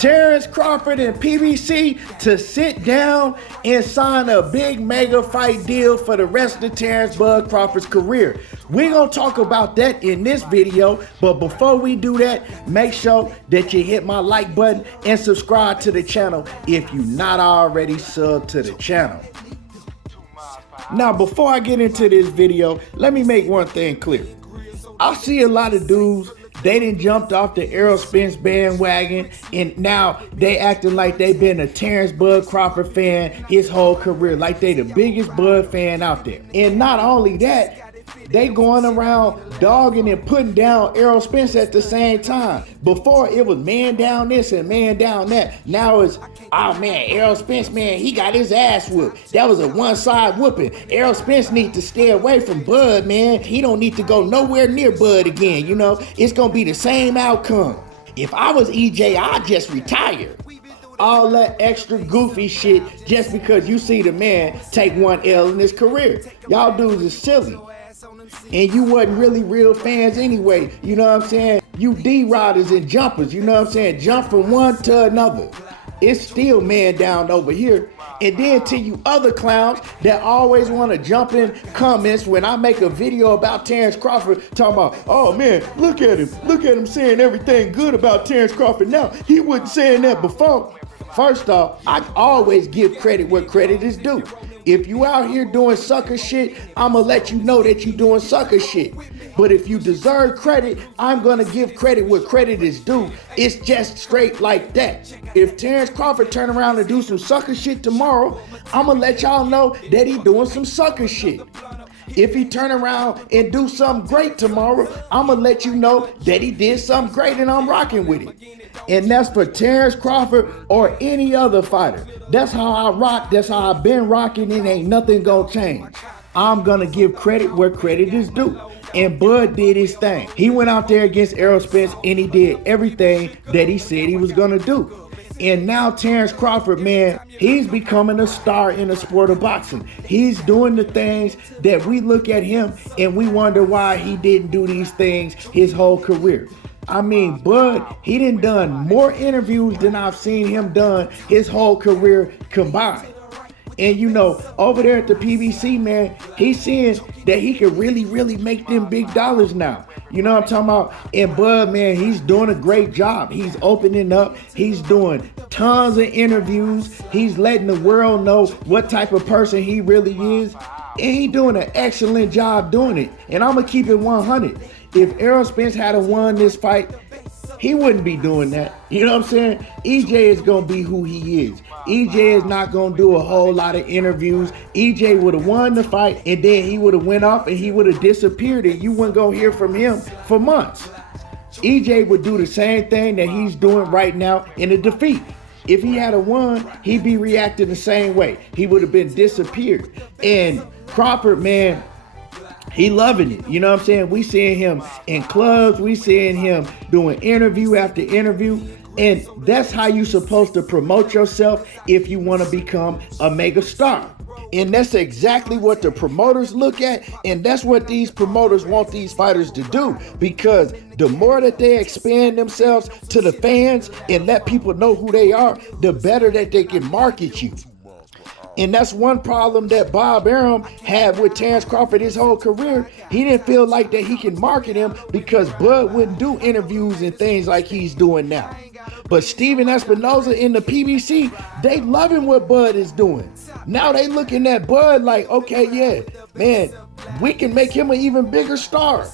Terence Crawford and PBC to sit down and sign a big mega fight deal for the rest of Terence Bud Crawford's career. We're going to talk about that in this video, but before we do that, make sure that you hit my like button and subscribe to the channel if you're not already subbed to the channel. Now, before I get into this video, let me make one thing clear. I see a lot of dudes, they done jumped off the Errol Spence bandwagon, and now they acting like they been a Terence Bud Crawford fan his whole career, like they the biggest Bud fan out there. And not only that, they going around dogging and putting down Errol Spence at the same time. Before it was man down this and man down that. Now it's, oh man, Errol Spence, man, he got his ass whooped. That was a one-side whooping. Errol Spence need to stay away from Bud, man. He don't need to go nowhere near Bud again, you know. It's gonna be the same outcome. If I was EJ, I'd just retire. All that extra goofy shit just because you see the man take one L in his career. Y'all dudes is silly. And you wasn't really real fans anyway, you know what I'm saying? You D-riders and jumpers, you know what I'm saying? Jump from one to another. It's still man down over here. And then to you other clowns that always want to jump in comments when I make a video about Terence Crawford talking about, oh man, look at him saying everything good about Terence Crawford now. He wasn't saying that before. First off, I always give credit where credit is due. If you out here doing sucker shit, I'ma let you know that you doing sucker shit. But if you deserve credit, I'm gonna give credit where credit is due. It's just straight like that. If Terence Crawford turn around and do some sucker shit tomorrow, I'ma let y'all know that he doing some sucker shit. If he turn around and do something great tomorrow, I'ma let you know that he did something great and I'm rocking with it. And that's for Terence Crawford or any other fighter. That's how I rock, that's how I've been rocking, and ain't nothing gonna change. I'm gonna give credit where credit is due. And Bud did his thing. He went out there against Errol Spence and he did everything that he said he was gonna do. And now Terence Crawford, man, he's becoming a star in the sport of boxing. He's doing the things that we look at him and we wonder why he didn't do these things his whole career. I mean, Bud, he done more interviews than I've seen him done his whole career combined. And you know, over there at the PBC, man, he's seeing that he can really make them big dollars now. You know what I'm talking about? And Bud, man, he's doing a great job. He's opening up. He's doing tons of interviews. He's letting the world know what type of person he really is. And he's doing an excellent job doing it. And I'm going to keep it 100. If Errol Spence had won this fight, he wouldn't be doing that. You know what I'm saying? EJ is going to be who he is. EJ is not going to do a whole lot of interviews. EJ would have won the fight and then he would have went off and he would have disappeared and you wouldn't go hear from him for months. EJ would do the same thing that he's doing right now in a defeat. If he had won, he'd be reacting the same way. He would have been disappeared. And Crawford, man, he loving it. You know what I'm saying? We seeing him in clubs. We seeing him doing interview after interview. And that's how you supposed to promote yourself if you want to become a mega star. And that's exactly what the promoters look at. And that's what these promoters want these fighters to do. Because the more that they expand themselves to the fans and let people know who they are, the better that they can market you. And that's one problem that Bob Arum had with Terence Crawford his whole career. He didn't feel like that he can market him because Bud wouldn't do interviews and things like he's doing now. But Stephen Espinoza in the PBC, they loving what Bud is doing. Now they looking at Bud like, okay, yeah, man, we can make him an even bigger star.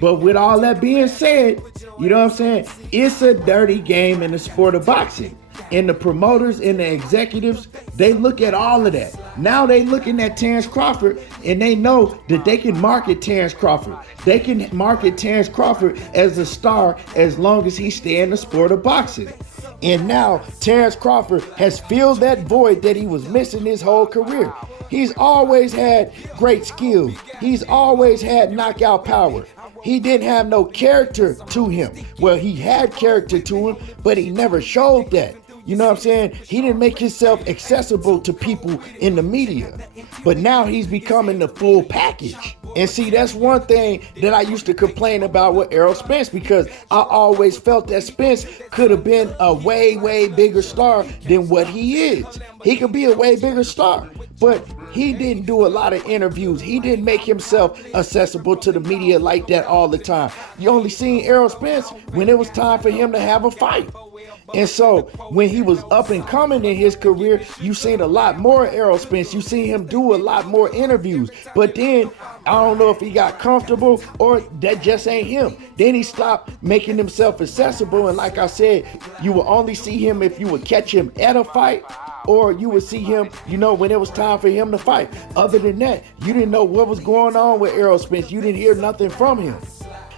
But with all that being said, you know what I'm saying? It's a dirty game in the sport of boxing. And the promoters and the executives, they look at all of that. Now they looking at Terence Crawford and they know that they can market Terence Crawford. They can market Terence Crawford as a star as long as he stay in the sport of boxing. And now Terence Crawford has filled that void that he was missing his whole career. He's always had great skills. He's always had knockout power. He didn't have no character to him. Well, he had character to him, but he never showed that. You know what I'm saying? He didn't make himself accessible to people in the media. But now he's becoming the full package. And see, that's one thing that I used to complain about with Errol Spence, because I always felt that Spence could have been a way, way bigger star than what he is. He could be a way bigger star, but he didn't do a lot of interviews. He didn't make himself accessible to the media like that all the time. You only seen Errol Spence when it was time for him to have a fight. And so when he was up and coming in his career, you seen a lot more Errol Spence. You seen him do a lot more interviews. But then I don't know if he got comfortable or that just ain't him. Then he stopped making himself accessible. And like I said, you will only see him if you would catch him at a fight, or you would see him, when it was time for him to fight. Other than that, you didn't know what was going on with Errol Spence. You didn't hear nothing from him.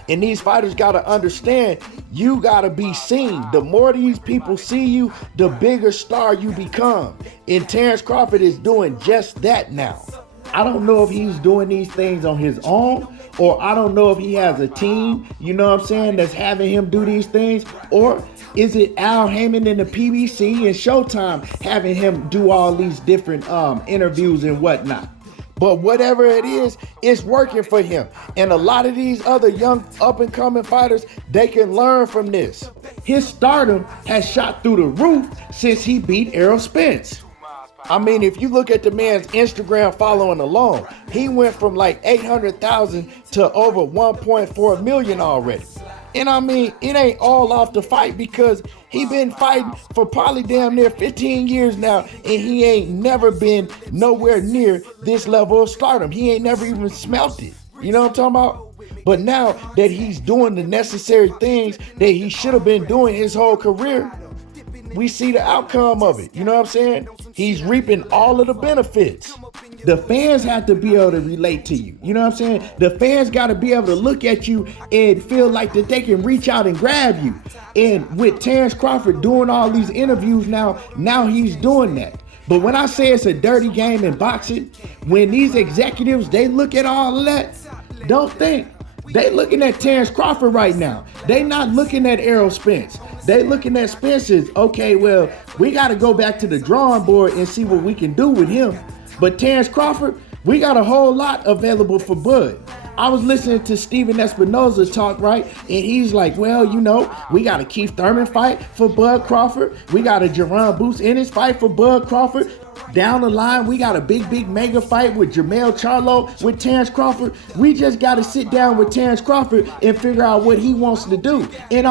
And these fighters got to understand, you got to be seen. The more these people see you, the bigger star you become. And Terence Crawford is doing just that now. I don't know if he's doing these things on his own, or I don't know if he has a team, that's having him do these things, or is it Al Heyman and the PBC and Showtime having him do all these different interviews and whatnot. But whatever it is, it's working for him. And a lot of these other young up-and-coming fighters, they can learn from this. His stardom has shot through the roof since he beat Errol Spence. I mean, if you look at the man's Instagram following alone, he went from like 800,000 to over 1.4 million already. And I mean, it ain't all off the fight, because he been fighting for probably damn near 15 years now, and he ain't never been nowhere near this level of stardom. He ain't never even smelt it. You know what I'm talking about? But now that he's doing the necessary things that he should have been doing his whole career, we see the outcome of it. You know what I'm saying? He's reaping all of the benefits. The fans have to be able to relate to you. You know what I'm saying? The fans got to be able to look at you and feel like that they can reach out and grab you. And with Terence Crawford doing all these interviews now he's doing that. But when I say it's a dirty game in boxing, when these executives, they look at all of that, don't think. They looking at Terence Crawford right now. They not looking at Errol Spence. They looking at Spence's, okay, well, we got to go back to the drawing board and see what we can do with him. But Terence Crawford, we got a whole lot available for Bud. I was listening to Stephen Espinoza talk, right? And he's like, well, we got a Keith Thurman fight for Bud Crawford. We got a Jerron Boots Ennis fight for Bud Crawford. Down the line, we got a big mega fight with Jermell Charlo with Terence Crawford. We just got to sit down with Terence Crawford and figure out what he wants to do. And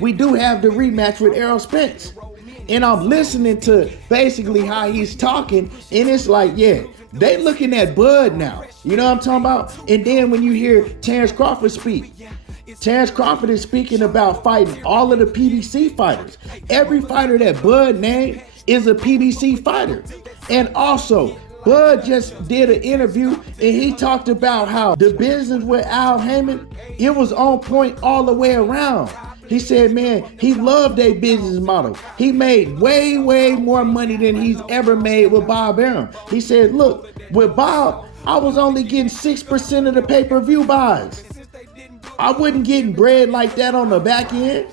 we do have the rematch with Errol Spence. And I'm listening to basically how he's talking, and it's like, they looking at Bud now. You know what I'm talking about? And then when you hear Terence Crawford speak, Terence Crawford is speaking about fighting all of the PBC fighters. Every fighter that Bud named is a PBC fighter. And also, Bud just did an interview, and he talked about how the business with Al Heyman, it was on point all the way around. He said, man, he loved their business model. He made way, way more money than he's ever made with Bob Arum. He said, look, with Bob, I was only getting 6% of the pay-per-view buys. I wasn't getting bread like that on the back end,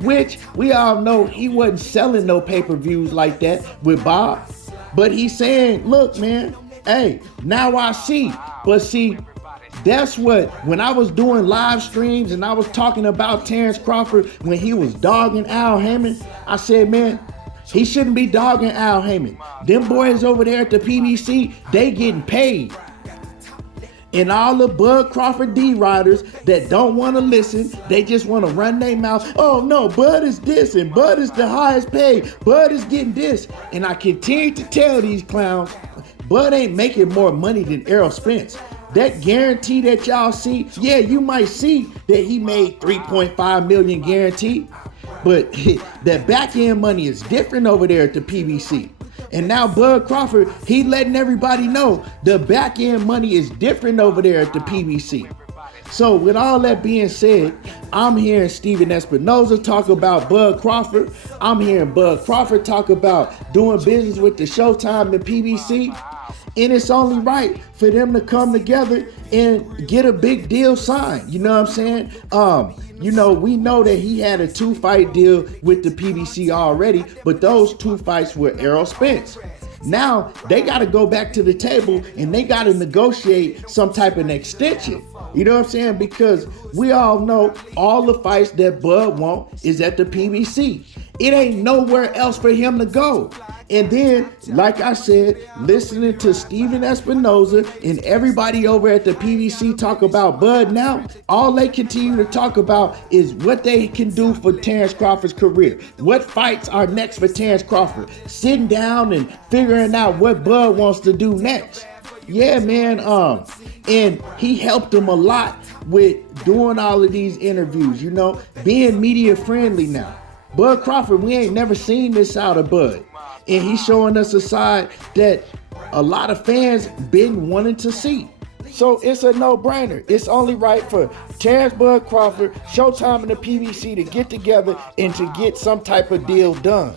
which we all know he wasn't selling no pay-per-views like that with Bob. But he's saying, look, man, hey, now I see. But see, that's what, when I was doing live streams and I was talking about Terence Crawford when he was dogging Al Heyman, I said, man, he shouldn't be dogging Al Heyman. Them boys over there at the PBC, they getting paid. And all the Bud Crawford D-riders that don't want to listen, they just want to run their mouth. Oh no, Bud is this and Bud is the highest paid. Bud is getting this. And I continue to tell these clowns, Bud ain't making more money than Errol Spence. That guarantee that y'all see, you might see that he made 3.5 million guaranteed, but that back end money is different over there at the PBC. And now Bud Crawford, he letting everybody know the back end money is different over there at the PBC. So with all that being said, I'm hearing Stephen Espinoza talk about Bud Crawford. I'm hearing Bud Crawford talk about doing business with the Showtime and PBC. And it's only right for them to come together and get a big deal signed. You know what I'm saying? We know that he had a 2-fight deal with the PBC already, but those 2 fights were Errol Spence. Now they got to go back to the table and they got to negotiate some type of extension. You know what I'm saying? Because we all know all the fights that Bud wants is at the PBC. It ain't nowhere else for him to go. And then, like I said, listening to Stephen Espinoza and everybody over at the PBC talk about Bud now, all they continue to talk about is what they can do for Terence Crawford's career. What fights are next for Terence Crawford? Sitting down and figuring out what Bud wants to do next. Yeah, man. And he helped him a lot with doing all of these interviews, you know, being media friendly now. Bud Crawford, we ain't never seen this out of Bud. And he's showing us a side that a lot of fans been wanting to see. So it's a no-brainer. It's only right for Terence Bud Crawford, Showtime, and the PBC to get together and to get some type of deal done.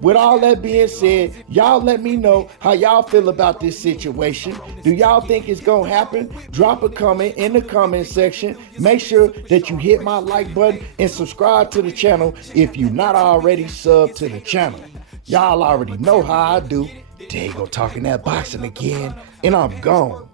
With all that being said, y'all let me know how y'all feel about this situation. Do y'all think it's gonna happen? Drop a comment in the comment section. Make sure that you hit my like button and subscribe to the channel if you're not already subbed to the channel. Y'all already know how I do. There you go, talking that boxing again, and I'm gone.